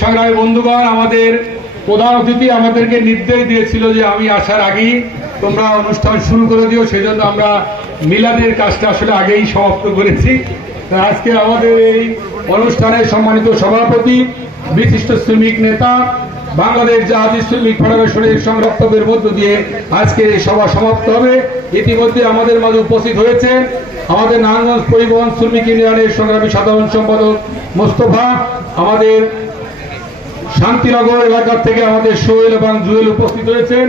সংগ্রামী বন্ধুগণ, আমাদের প্রধান অতিথি আমাদেরকে নির্দেশ দিয়েছিল যে আমি আসার আগেই তোমরা অনুষ্ঠান শুরু করে দিও, সেজন্য আমরা মিলাদের কাজটা আসলে আগেই সমাপ্ত করেছি। আজকে আমাদের এই অনুষ্ঠানের সম্মানিত সভাপতি, বিশিষ্ট শ্রমিক নেতা, বাংলাদেশ জাহাজি শ্রমিক ফেডারেশনের সংরক্ষকের মধ্য দিয়ে আজকে এই সভা সমাপ্ত হবে। ইতিমধ্যে আমাদের মাঝে উপস্থিত হয়েছে আমাদের নারায়ণগঞ্জ পরিবহন শ্রমিক ইউনিয়নের সংগ্রামী সাধারণ সম্পাদক মোস্তফা, আমাদের শান্তিনগর এলাকার থেকে আমাদের সোহেল এবং জুয়েল উপস্থিত হয়েছেন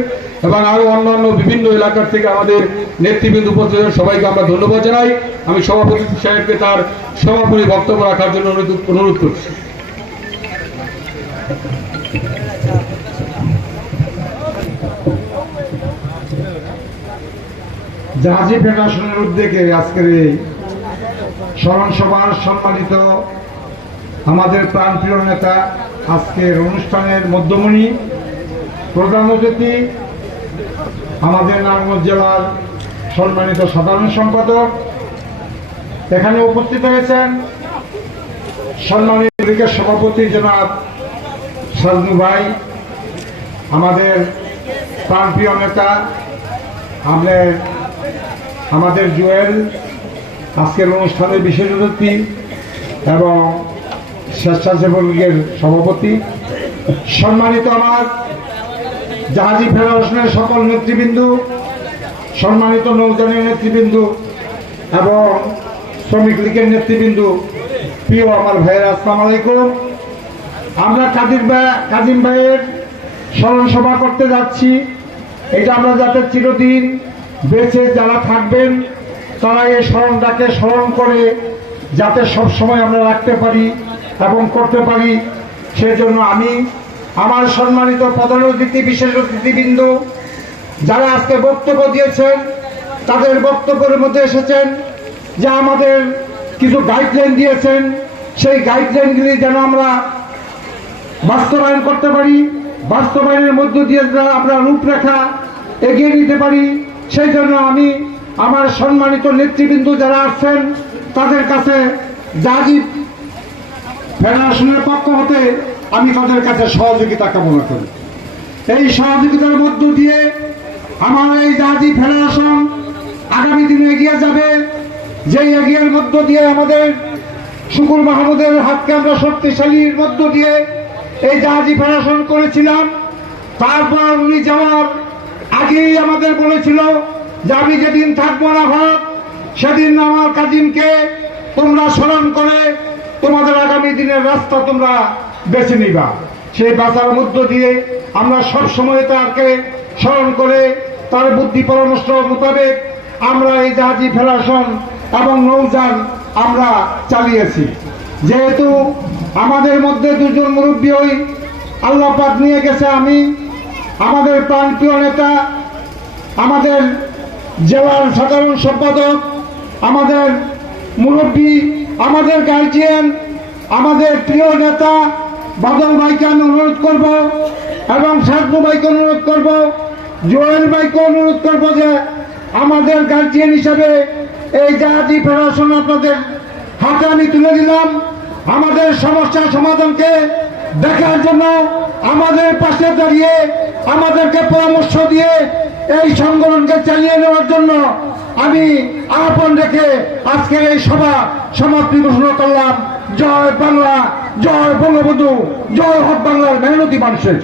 এবং আরও অন্যান্য বিভিন্ন এলাকার থেকে আমাদের নেতৃবৃন্দ উপস্থিত সবাইকে আমরা ধন্যবাদ জানাই। আমি সভাপতি সাহেবকে তার সমাপনী বক্তব্য রাখার জন্য অনুরোধ করছি। জাহাজি ফেডারেশনের উদ্যোগে আজকের এই স্মরণ সভার সম্মানিত আমাদের প্রাণপ্রিয় নেতা আজকের অনুষ্ঠানের মধ্যমণি, প্রধান অতিথি, আমাদের নারায়ণগঞ্জ জেলার সম্মানিত সাধারণ সম্পাদক, এখানে উপস্থিত হয়েছেন সম্মানিত লীগের সভাপতি জনাব সাজনু ভাই, আমাদের প্রাণপ্রিয় নেতা, আমাদের আমাদের জুয়েল, আজকের অনুষ্ঠানের বিশেষ অতিথি এবং স্বেচ্ছাসেবক লীগের সভাপতি, সম্মানিত আমার জাহাজি ফেডারেশনের সকল নেতৃবৃন্দ, সম্মানিত নৌজানের নেতৃবৃন্দ এবং শ্রমিক লীগের নেতৃবৃন্দ, প্রিয় আমার ভাইয়ের, আসসালাম আলাইকুম। আমরা কাদির ভাই কাজিম ভাইয়ের স্মরণ সভা করতে যাচ্ছি। এটা আমরা যাতে চিরদিন বেঁচে যারা থাকবেন, তারা এই স্মরণটাকে স্মরণ করে যাতে সব সময় আমরা রাখতে পারি। এবং করতে পারি, সেজন্য আমি আমার সম্মানিত প্রধান অতিথি, বিশেষ অতিথিবৃন্দ, যারা আজকে বক্তব্য দিয়েছেন, তাদের বক্তব্যের মধ্যে এসেছেন যে আমাদের কিছু গাইডলাইন দিয়েছেন। সেই গাইডলাইনগুলি যেন আমরা বাস্তবায়ন করতে পারি, বাস্তবায়নের মধ্য দিয়ে আমরা রূপরেখা এগিয়ে নিতে পারি। সেই জন্য আমি আমার সম্মানিত নেতৃবৃন্দ যারা আসছেন তাদের কাছে জাজিব ফেডারেশনের পক্ষ হতে আমি তাদের কাছে সহযোগিতা কামনা করি। এই সহযোগিতার মধ্য দিয়ে আমার এই জাহাজি ফেডারেশন আগামী দিনে এগিয়ে যাবে। যে এগিয়ের মধ্য দিয়ে আমাদের শুকুর মাহমুদের হাতকে আমরা শক্তিশালীর মধ্য দিয়ে এই জাহাজি ফেডারেশন করেছিলাম, তারপর উনি যাওয়ার আগেই আমাদের বলেছিল যে আমি যেদিন থাকব না ভারত, সেদিন আমার কাজিমকে তোমরা স্মরণ করে তোমাদের আগামী দিনের রাস্তা তোমরা বেছে নিবা। সেই বাঁচার মধ্য দিয়ে আমরা সব সময় তাকে স্মরণ করে তার বুদ্ধি পরামর্শ মোতাবেক আমরা এই জাহাজি ফেডারেশন এবং নৌযান আমরা চালিয়েছি। যেহেতু আমাদের মধ্যে দুজন মুরব্বী ওই আল্লাপাক নিয়ে গেছে আমি, আমাদের প্রাণপ্রিয় নেতা, আমাদের জেলার সাধারণ সম্পাদক, আমাদের মুরব্বী, আমাদের গার্জিয়ান আমাদের প্রিয় নেতা, বাদল ভাইকে আমি অনুরোধ করব এবং সাজনু ভাইকে অনুরোধ করব, জোয়েল ভাইকে অনুরোধ করব যে আমাদের গার্জিয়ান হিসাবে এই জাহাজি ফেডারেশন আপনাদের হাতে আমি তুলে দিলাম। আমাদের সমস্যার সমাধানকে দেখার জন্য আমাদের পাশে দাঁড়িয়ে আমাদেরকে পরামর্শ দিয়ে এই সংগঠনকে চালিয়ে নেওয়ার জন্য আমি আপন রেখে আজকের এই সভা সমাপ্তি ঘোষণা করলাম। জয় বাংলা, জয় বঙ্গবন্ধু, জয় হক বাংলার মেহনতি মানুষের।